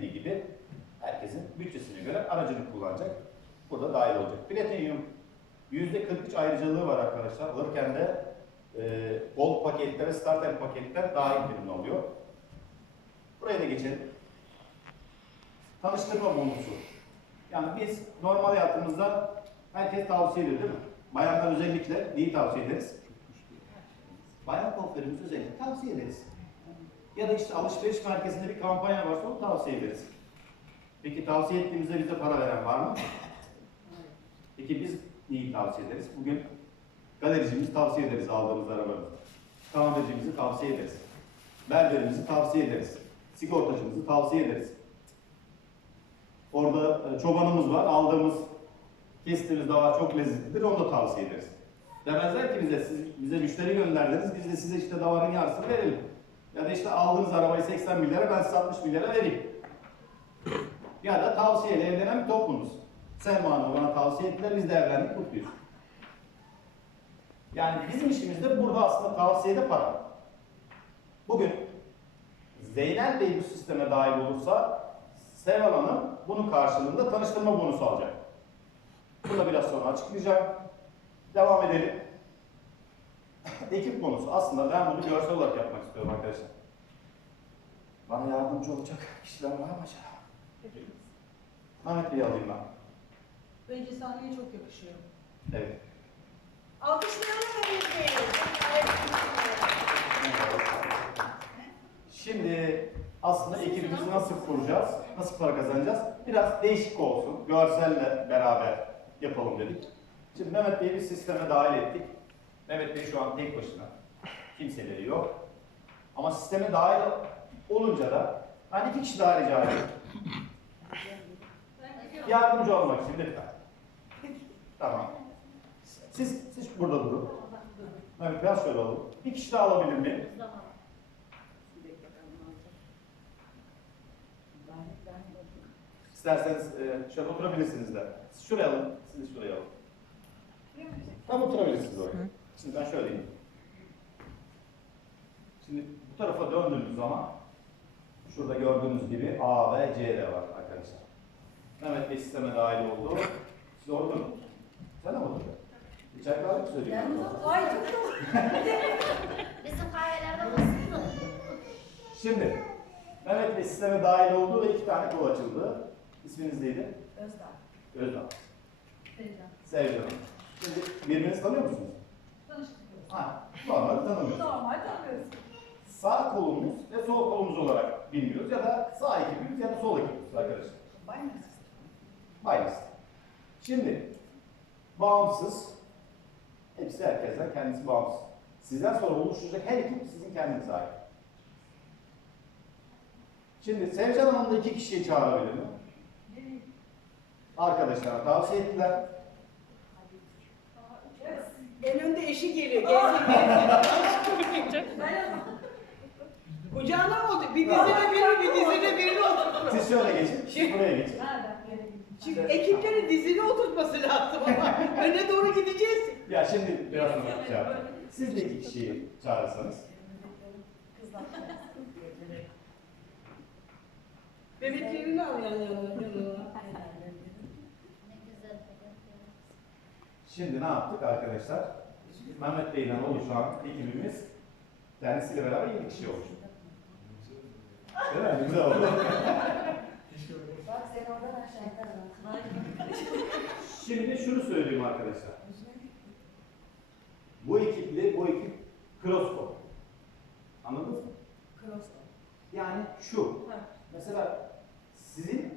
dediği gibi herkesin bütçesine göre aracını kullanacak. Burada dahil olacak. Platinum %43 ayrıcalığı var arkadaşlar. Alırken de e, Gold paketler ve Starter paketler daha indirimli oluyor. Buraya da geçelim. Tanıştırma bonusu. Yani biz normal hayatımızda herkes tavsiye ediyor değil mi? Bayanlar özellikle neyi tavsiye ederiz? Bayan kuaförümüz özellikle tavsiye ederiz. Ya da işte alışveriş merkezinde bir kampanya varsa onu tavsiye ederiz. Peki tavsiye ettiğimizde bize para veren var mı? Peki biz neyi tavsiye ederiz? Bugün galericimizi tavsiye ederiz aldığımız arabamızı. Tamircimizi tavsiye ederiz. Berberimizi tavsiye ederiz. Sigortacımızı tavsiye ederiz. Orada e, çobanımız var. Aldığımız, kestiğimiz dava çok lezzetlidir. Onu da tavsiye ederiz. Demezler ki bize, siz bize müşteri gönderdiniz. Biz de size işte davarın yarısını verelim. Ya da işte aldığınız arabayı 80 milyara ben size 60 milyara vereyim. Ya da tavsiyeyle evlenen bir toplumuz. Selma Hanım bana tavsiye ettiler, biz de evlendik, mutluyuz. Yani bizim işimizde burada aslında tavsiyede para. Bugün Zeynel Bey bu sisteme dahil olursa Seval Hanım bunun karşılığında tanıştırma bonusu alacak. Bunu da biraz sonra açıklayacağım. Devam edelim. Ekip bonusu. Aslında ben bunu görsel olarak yapmak istiyorum arkadaşlar. Bana yardımcı olacak kişiler var mı acaba? Ahmet Bey'i alayım ben. Bence sahneye çok yakışıyor. Evet. Alkışlayalım Mehmet Bey. Şimdi aslında ekibimizi nasıl kuracağız, nasıl para kazanacağız? Biraz değişik olsun, görselle beraber yapalım dedik. Şimdi Mehmet Bey'i bir sisteme dahil ettik. Mehmet Bey şu an tek başına, kimseleri yok. Ama sisteme dahil olunca da ben iki kişi daha rica ediyorum. Yardımcı olmak için lütfen. Tamam. Siz, siz burada durun. Mehmet biraz şöyle olun. Bir kişi daha alabilir miyim? İsterseniz e, şöyle oturabilirsiniz de. Siz şuraya alın, siz şuraya alın. Tam oturabilirsiniz oraya. Şimdi ben şöyle diyeyim. Şimdi bu tarafa döndüğünüz zaman şurada gördüğünüz gibi A ve C de var arkadaşlar. Mehmet Bey sisteme dahil oldu. Siz orada mı? Sen de mi oturacaksın? Bir çay kahve mi söylüyorsun? Ay çok. Bizim kahvelerde basıldı. Şimdi Mehmet Bey sisteme dahil oldu ve iki tane kol açıldı. İsminiz neydi? Özlem. Özlem. Sevcan. Sevcan. Şimdi birbirinizi tanıyor musunuz? Ha, normal tanımıyoruz. Normal tanıyoruz. Sağ kolumuz ve sol kolumuz olarak bilmiyoruz ya da sağ ekibimiz ya da sol ekibimiz arkadaşlar. Aynı Aynısı. Şimdi bağımsız, hepsi herkesten kendisi bağımsız. Sizden sonra oluşacak her ekip sizin kendinize ait. Şimdi Sevcan Hanım da iki kişiyi çağırabilir mi? Arkadaşlar tavsiye ettiler. En önde eşi geliyor. Gezin gezin. Kucağına mı oldu? Bir dizine biri, bir dizine birini oturtma. Siz şöyle geçin, siz buraya geçin. Çünkü ekiplerin dizini oturtması lazım ama öne doğru gideceğiz. Ya şimdi biraz sonra şey yapacağım. Siz de iki kişiyi çağırırsanız. Kızlar. Bebeklerini al yan yana yanına. Ne güzel. Şimdi ne yaptık arkadaşlar? Mehmet Bey'den oluşan ekibimiz kendisiyle beraber 7 kişi olmuş. Değil mi? Güzel oldu. Bak sen oradan aşağıdan bak. Şimdi şunu söyleyeyim arkadaşlar. Bu ekiple bu ekip crossco. Anladınız mı? Cross'ta. Yani şu. Ha. Mesela sizin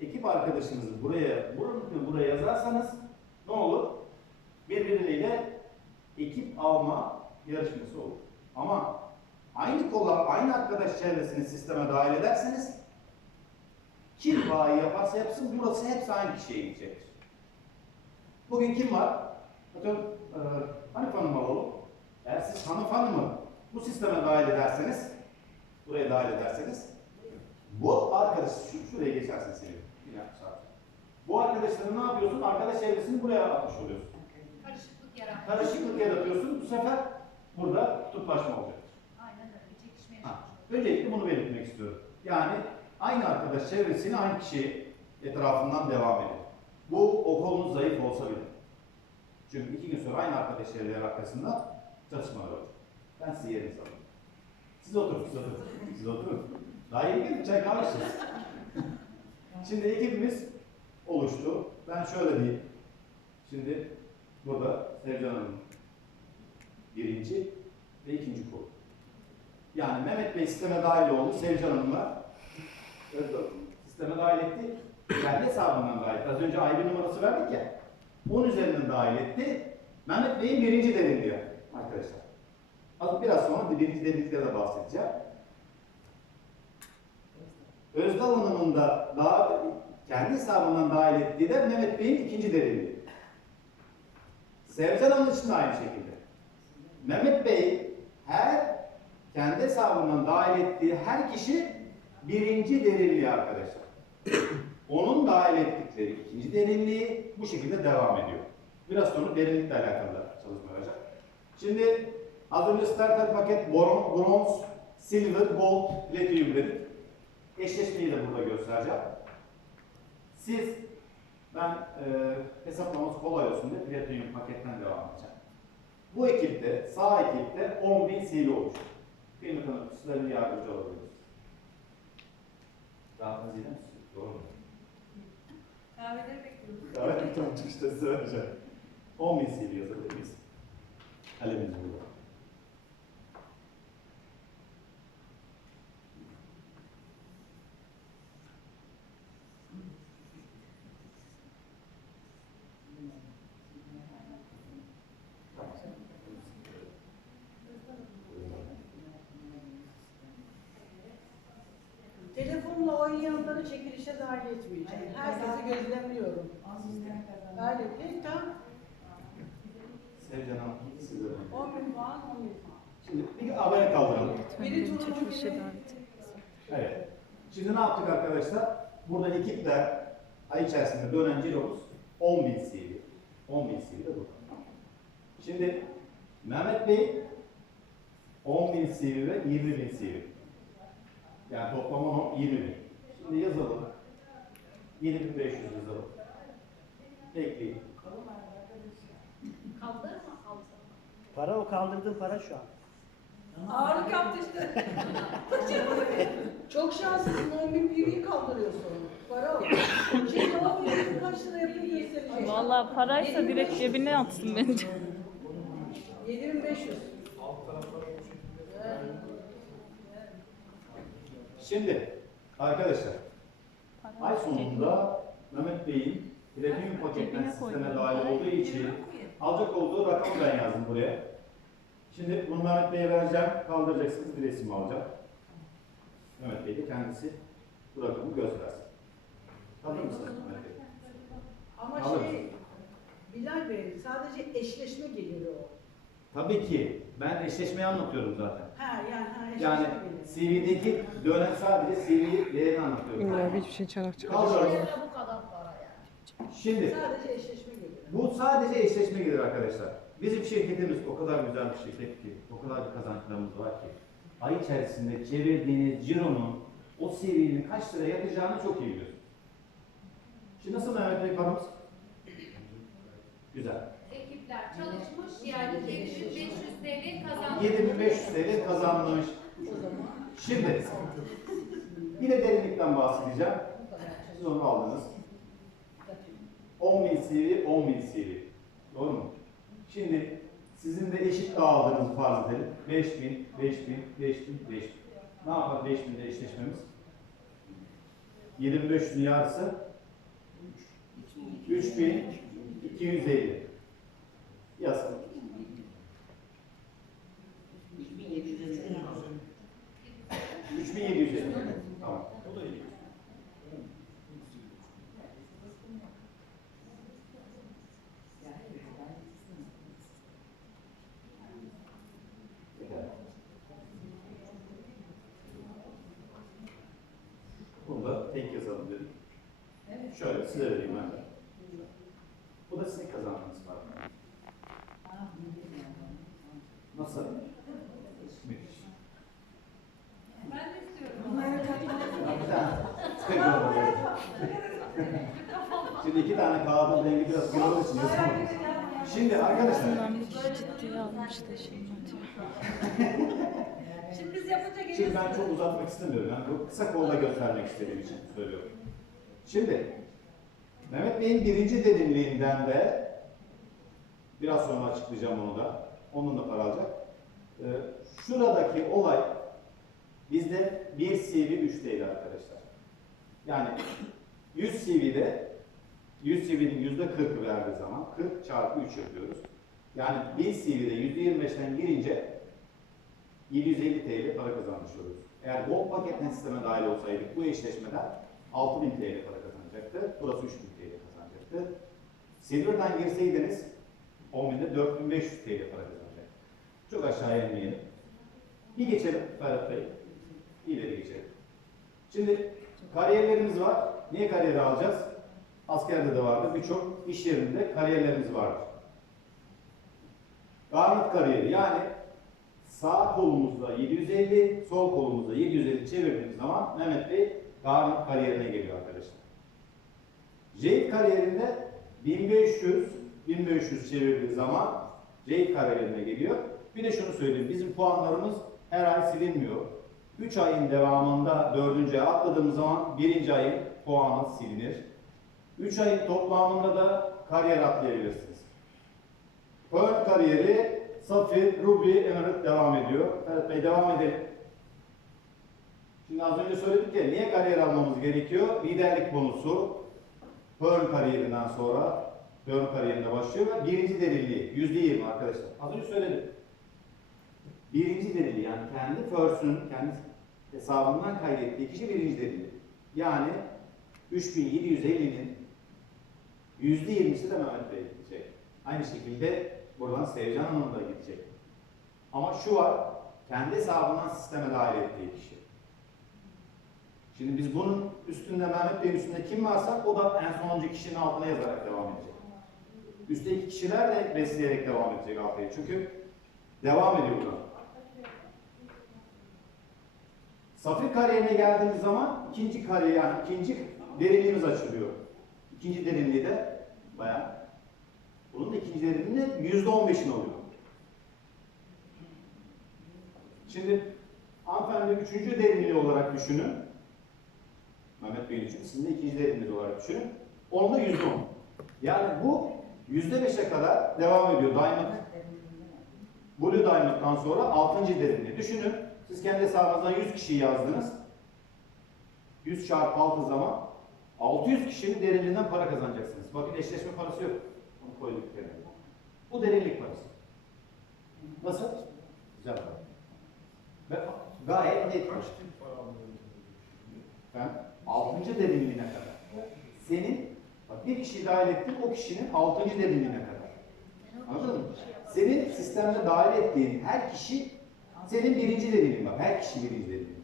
ekip arkadaşınızı buraya, buranın buraya yazarsanız ne olur? Birbirleriyle ekip alma yarışması olur. Ama aynı kolla, aynı arkadaş çevresini sisteme dahil ederseniz kim iyi yaparsa yapsın burası hepsi aynı kişiye gidecektir. Bugün kim var? Bakın e, Hanif Hanım alalım. Eğer siz Hanif Hanım'ı bu sisteme dahil ederseniz, buraya dahil ederseniz bu arkadaş, şu, şuraya geçersin seni. Bir dakika saat. Bu arkadaşları ne yapıyorsun? Arkadaş çevresini buraya atmış oluyorsun. Yaratmış. Karışıklık yaratıyorsun. Bu sefer burada kutuplaşma olacak. Aynen öyle. Çekişmeye Ha. Öncelikle bunu belirtmek istiyorum. Yani aynı arkadaş çevresini aynı kişi etrafından devam ediyor. Bu o kolunuz zayıf olsa bile. Çünkü iki gün sonra aynı arkadaş çevreleri arkasında çatışmalar olacak. Ben sizi yerinize alayım. Siz oturun, siz oturun. Siz oturun. Daha iyi gelin, çay kahve içeceğiz. Şimdi ekibimiz oluştu. Ben şöyle diyeyim. Şimdi burada Sevcan Hanım birinci ve ikinci kol. Yani Mehmet Bey sisteme dahil oldu. Sevcan Hanım'la Özlem Hanım sisteme dahil etti. Kendi hesabından dahil etti. Az önce ayrı numarası verdik ya. Onun üzerinden dahil etti. Mehmet Bey'in birinci derinliği arkadaşlar. Az biraz sonra birinci derinlikte de bahsedeceğim. Özdal Hanım'ın da daha kendi hesabından dahil ettiği de Mehmet Bey'in ikinci derinliği. Sevcan Hanım için de aynı şekilde. Mehmet Bey her kendi hesabından dahil ettiği her kişi birinci derinliği arkadaşlar. Onun dahil ettikleri ikinci derinliği bu şekilde devam ediyor. Biraz sonra derinlikle alakalı çalışma olacak. Şimdi az önce starter paket boron, bronz, silver, gold, platinum dedik. Eşleşmeyi de burada göstereceğim. Siz, ben e, hesaplaması kolay olsun diye platinum paketten devam edeceğim. Bu ekipte, sağ ekipte 10.000 CV oluştu. Kıymet Hanım, sizlerin yardımcı olabiliriz. Rahatınız değil mi? Doğru mu? Kahveleri bekliyorum. Tamam çıkışta size vereceğim. 10.000 CV yazabilir miyiz? Kalemimiz burada. Oynayanları çekilişe dahil etmeyeceğim. Herkesi gözlemliyorum. Öyle değil, tamam. Sevcan Hanım, size de. 10 bin puan, 10 bin puan. Şimdi bir abone kaldıralım. Biri turuncu, biri... Evet. Şimdi ne yaptık arkadaşlar? Burada ekipler ay içerisinde dönen ciromuz 10.000 CV. 10.000 CV de burada. Şimdi Mehmet Bey 10.000 CV ve 20.000 CV. Yani toplam 10, 20.000. Şimdi yazalım. 7.500 yazalım. Ekleyin. Kaldırma altını. Para o kaldırdığın para şu an. Ağırlık yaptı işte. Çok şanslısın, 10 bin PV'yi kaldırıyorsun. Para o. Şimdi o fiyatı kaç lira yapıyor gösterecek. Valla paraysa direkt cebine atsın bence. 7500. Şimdi arkadaşlar ay sonunda Mehmet Bey'in premium paketten sisteme dahil olduğu için alacak olduğu rakamı ben yazdım buraya. Şimdi bunu Mehmet Bey'e vereceğim. Kaldıracaksınız bir resim alacak. Mehmet Bey de kendisi bu rakamı göstersin. Hazır mısınız Mehmet Bey? Ama Alırız. şey, Bilal Bey sadece eşleşme gelir o. Tabii ki. Ben eşleşmeyi anlatıyorum zaten. Ha yani ha eşleşme Yani. CV'deki dönen sadece CV'lerini anlatıyorum. İlla hiçbir şey çanak Kaldıralım. Şöyle bu kadar para yani. Şimdi Sadece eşleşme gelir. Bu sadece eşleşme gelir arkadaşlar. Bizim şirketimiz o kadar güzel bir şirket ki, o kadar bir kazançlarımız var ki, ay içerisinde çevirdiğiniz cironun o CV'nin kaç lira yapacağını çok iyi biliyorsunuz. Şimdi nasıl Mehmet Bey paramız? Güzel. Ekipler çalışmış yani 7500 TL kazanmış. 7500 TL kazanmış. Şimdi de derinlikten bahsedeceğim. Siz onu aldınız. 10.000 CV, 10.000 CV. Doğru mu? Şimdi sizin de eşit dağıldığınızı farz edelim. 5000, 5000, 5000, 5000. Ne yapar 5000 de eşleşmemiz? 7500'ün yarısı 3250. Yazın. 3750. Tamam. O da iyi. Bunu da tek yazalım dedik. Şöyle size vereyim ben de. Bu da sizin kazandığınız para. Nasıl? Müthiş. Ben de istiyorum. Bir tane. Şimdi iki tane kağıdın rengi biraz yazamadım. Şimdi arkadaşlar, ciddiye almış da şimdi. Şimdi biz yapınca şimdi geliyorsun. ben çok uzatmak istemiyorum. Yani bu kısa kolda göstermek istediğim için söylüyorum. Şimdi Mehmet Bey'in birinci derinliğinden de biraz sonra açıklayacağım onu da. Onun da para alacak. Ee, şuradaki olay bizde 1 CV 3'teydi arkadaşlar. Yani 100 CV'de 100 CV'nin yüzde 40'ı verdiği zaman 40 çarpı 3 yapıyoruz. Yani 1000 CV'de yüzde 25'ten girince 750 TL para kazanmış oluyoruz. Eğer Gold paketten sisteme dahil olsaydık bu eşleşmeden 6000 TL para kazanacaktı. Burası 3000 TL kazanacaktı. Silver'dan girseydiniz 10.000'de 4500 TL para kazanacak. Çok aşağıya inmeyelim. Bir geçelim Ferhat Bey. İleri geçelim. Şimdi kariyerlerimiz var. Niye kariyeri alacağız? Askerde de vardı. Birçok iş yerinde kariyerlerimiz vardır. Garnet kariyeri yani sağ kolumuzda 750, sol kolumuzda 750 çevirdiğimiz zaman Mehmet Bey Garnet kariyerine geliyor arkadaşlar. Jade kariyerinde 1500, 1500 çevirdiği zaman Jade kariyerine geliyor. Bir de şunu söyleyeyim, bizim puanlarımız her ay silinmiyor. 3 ayın devamında 4. aya atladığımız zaman 1. ayın puanı silinir. 3 ayın toplamında da kariyer atlayabilirsiniz. Pearl kariyeri Safir, Ruby, Emerald devam ediyor. Evet Bey devam edelim. Şimdi az önce söyledik ya niye kariyer almamız gerekiyor? Liderlik bonusu Pearl kariyerinden sonra Pearl kariyerinde başlıyor ve birinci yüzde yirmi arkadaşlar. Az önce söyledim. Birinci derinliği yani kendi first'ünün kendi hesabından kaydettiği kişi birinci derinliği. Yani 3750'nin yüzde yirmisi de Mehmet Bey gidecek. Aynı şekilde buradan Sevcan Hanım da gidecek. Ama şu var, kendi hesabından sisteme dahil ettiği kişi. Şimdi biz bunun üstünde Mehmet Bey'in üstünde kim varsa o da en sonuncu kişinin altına yazarak devam edecek. Üstteki kişiler de besleyerek devam edecek haftaya. Çünkü devam ediyor buradan. Safir kariyerine geldiğimiz zaman ikinci kariyer yani ikinci derinliğimiz açılıyor. İkinci derinliği de bayağı bunun da ikinci derinliğinde yüzde on beşin oluyor. Şimdi hanımefendi üçüncü derinliği olarak düşünün. Mehmet Bey'in için sizin de ikinci derinliğiniz olarak düşünün. Onun da yüzde on. Yani bu yüzde beşe kadar devam ediyor. Diamond, Blue Diamond'dan sonra altıncı derinliği. Düşünün, siz kendi hesabınızdan 100 kişiyi yazdınız. 100 çarpı 6 zaman 600 kişinin derinliğinden para kazanacaksınız. Bakın eşleşme parası yok. Onu koyduk kenara. Bu derinlik parası. Nasıl? Güzel para. Ve gayet net para. Ben 6. derinliğine kadar. Senin bak bir kişiyi dahil ettim o kişinin 6. derinliğine kadar. Anladın mı? Senin sistemde dahil ettiğin her kişi senin birinci dediğin var. Her kişi birinci dediğin.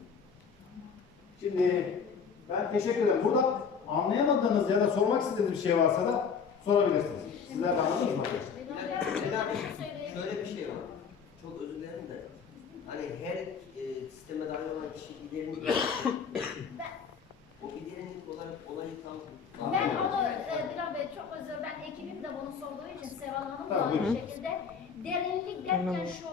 Şimdi ben teşekkür ederim. Burada anlayamadığınız ya da sormak istediğiniz bir şey varsa da sorabilirsiniz. Sizler de anladınız mı? Şöyle bir şey var. Çok özür dilerim de. Hani her e, sisteme dahil olan kişi liderini O liderini olarak olayı tam ben onu e, Bilal Bey çok özür ben ekibim de bunu sorduğu için Seval Hanım da aynı şekilde derinlik derken şu